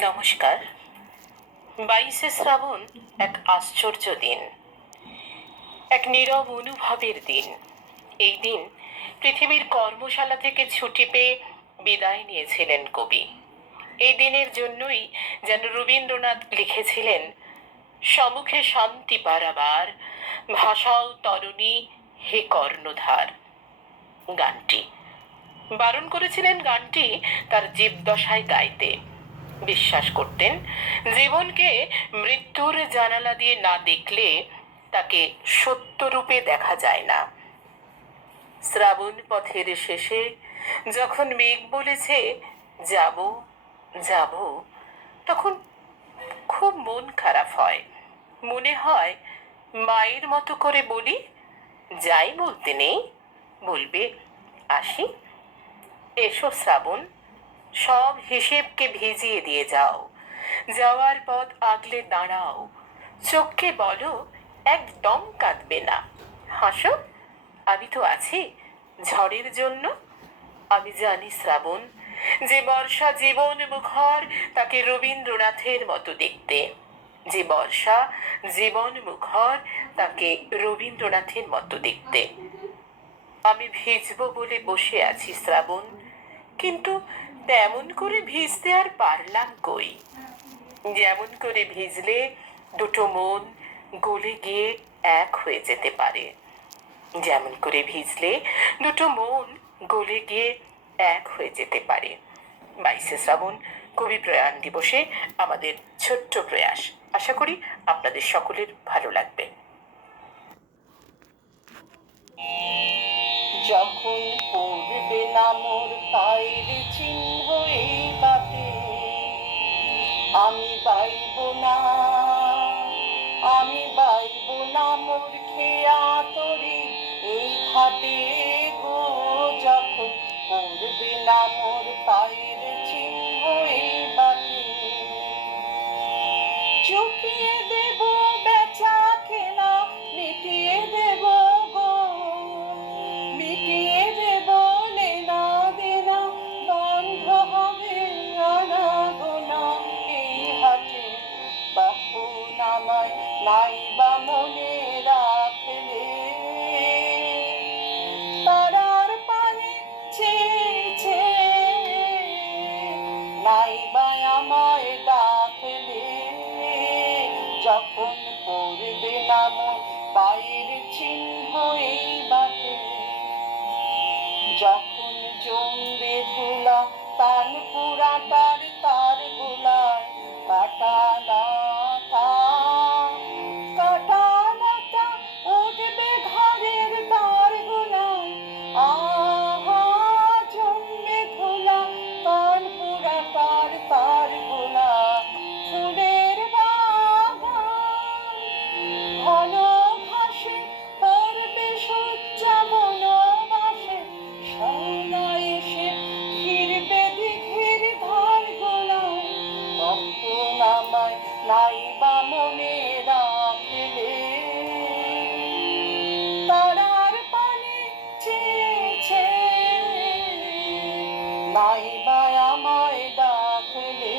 নমস্কার। 22শে শ্রাবণ এক আশ্চর্য দিন, এক নীরব অনুভবের দিন। এই দিন পৃথিবীর কর্মশালা থেকে ছুটি পেয়ে বিদায় নিয়েছিলেন কবি। এই দিনের জন্যই যেন রবীন্দ্রনাথ লিখেছিলেন, সম্মুখে শান্তি পারাবার, ভাষাও তরণী হে কর্ণধার। গানটি বারণ করেছিলেন গানটি তার জীবদশায় গাইতে। বিশ্বাস করতেন, জীবনকে মৃত্যুর জানালা দিয়ে না দেখলে তাকে সত্যরূপে দেখা যায় না। শ্রাবণ পথের শেষে যখন মেঘ বলেছে যাব যাব, তখন খুব মন খারাপ হয়। মনে হয় মায়ের মতো করে বলি, যাই বলতে নেই, বলবে আসি। এসো শ্রাবণ, সব হিসেবকে ভিজিয়ে দিয়ে যাও, যাওয়ার পথ আগলে দাঁড়াও, চোখকে বলো একদম কাঁদবে না, হাসো, আমি তো আছি ঝড়ের জন্য। আমি জানি শ্রাবণ, যে বর্ষা জীবন মুখর তাকে রবীন্দ্রনাথের মতো দেখতে। যে বর্ষা জীবন মুখর তাকে রবীন্দ্রনাথের মতো দেখতে। আমি ভিজবো বলে বসে আছি শ্রাবণ, কিন্তু তেমন করে ভিজতে আর পারলাম কই। যেমন করে ভিজলে দুটো মন গলে গিয়ে এক হয়ে যেতে পারে, যেমন করে ভিজলে দুটো মন গলে গিয়ে এক হয়ে যেতে পারে। 22শে শ্রাবণ কবি প্রয়াণ দিবসে আমাদের ছোট্ট প্রয়াস, আশা করি আপনাদের সকলের ভালো লাগবে। যখন পড়বে না মোর পায়ের চিহ্ন এই বাটে, আমি বাইব না, আমি বাইব না মোর খেয়া তরি এই ঘাটে গো। যখন পড়বে না মোর পায়ের চিহ্ন এই বাটে, চুকিয়ে দেব বেচা কেনা, মিটিয়ে দেব গো, মিটিয়ে দেব লেনা দেনা, বন্ধ হবে আনা গোনা এই হাটে। তখন আমায় নাই বা মনে রাখলে, তারার পানে চেয়ে চেয়ে নাই বা আমায় ডাকলে। যখন পড়বে না মোর পায়ের চিহ্ন এই বাটে, যখন জমবে ধুলা তান পুরাটার তার গোলায়, কাটা লতা কাটা লতা উঠবে ঘরের দ্বার গোলায়। আহা জমবে ধুলা তান পুরাটার তার গোলা, ফুলের বাগান ঘন ঘাসে পড়বে সজ্জা বনবাসে, শাওনা এসে ঘিরবে দিঘির ধার গোলায়। তখন আমায় নাই বা মনে রাখলে, তারার পানে চেয়ে চেয়ে নাই বা আমায় ডাকলে।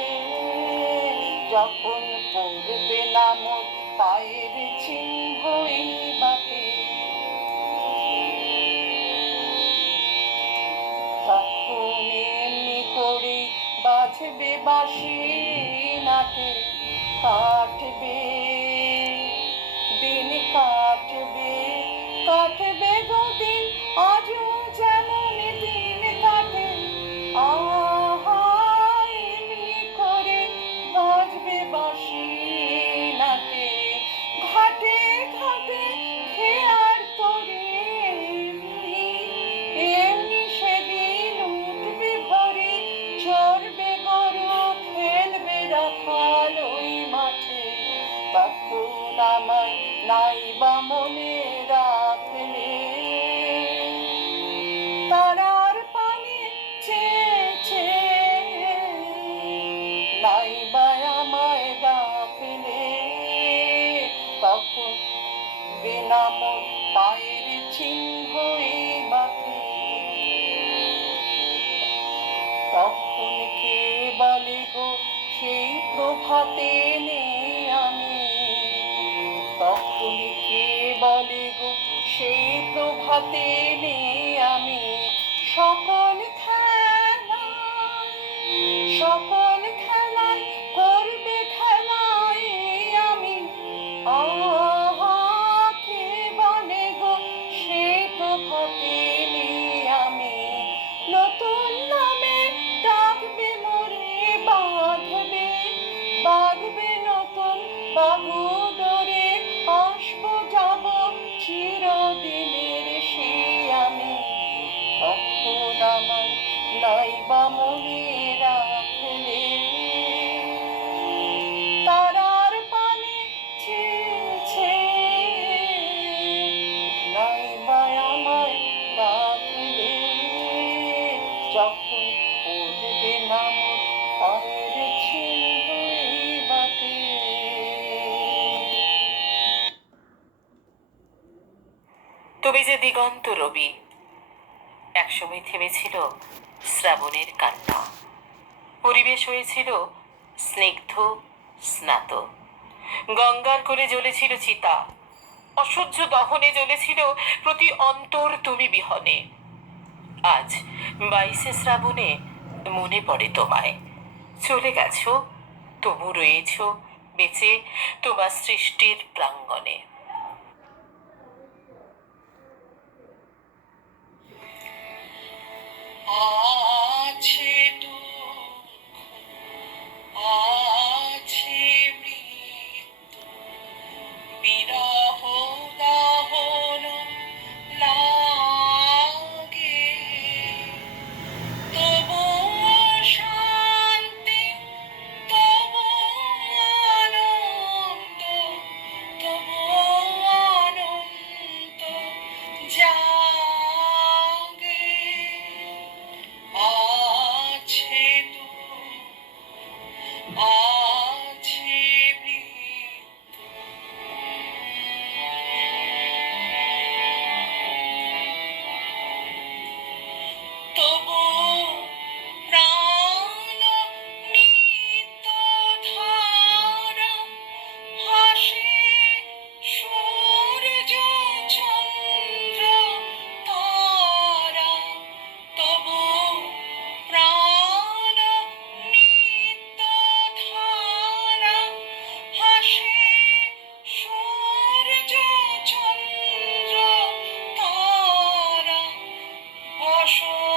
যখন পড়বে না মোর পায়ের চিহ্ন এই বাটে, তখন এমনি করে বাজবে বাঁশি নাটে, কাটবে দিন, কাটবে কাটবে গো দিন, আজও যেমন দিন কাটে। আহা এমনি করে বাজবে বাঁশি নাটে, ঘাটে ঘাটে খেয়ার তরে এমনি এমনি সেদিন উঠবে ভরে, চড়বে গরু খেলবে রাখাল ওই মাঠে। প্রভাতে নেই আমি, তখন কে বলে গো সেই প্রভাতে নেই আমি। সকল খেলায়, সকল খেলায় করবে খেলায় আমি, আহা কে বলে গো সেই প্রভাতে নেই আমি। নতুন নামে ডাকবে মোরে, বাঁধবে বাঁধবে নতুন বাহু ডোরে, আসবো যাব চিরদিনের সেই আমি। তখন আমার নাইবা মনে রাখলে, তারার পানে চেয়েছে নাইবা আমায় ডাকলে, যখন পড়বে না মোর পায়ের চিহ্ন এই বাটে। তুমি যে দিগন্ত রবি, একসময় থেমেছিল শ্রাবণের কান্না, পরিবেশ হয়েছিল স্নিগ্ধ স্নাত, গঙ্গার কোলে জ্বলেছিল চিতা, অসহ্য দহনে জ্বলেছিল প্রতি অন্তর তুমি বিহনে। আজ 22শে শ্রাবণে মনে পড়ে তোমায়, চলে গেছো তবু রয়েছ বেঁচে তোমার সৃষ্টির প্রাঙ্গণে। আছে দুঃখ, আছে মৃত্যু, বিরহ দহন লাগে, তবু শান্তি, তবু আনন্দ, তবু অনন্ত জাগে। আছে দুঃখ, আছে মৃত্যু, তবু প্রাণ নিত্য ধারা, হাসে সূর্য চন্দ্র তারা, তবু প্রাণ নিত্য ধারা, হাসে সূর্য চন্দ্র তারা, বসন্ত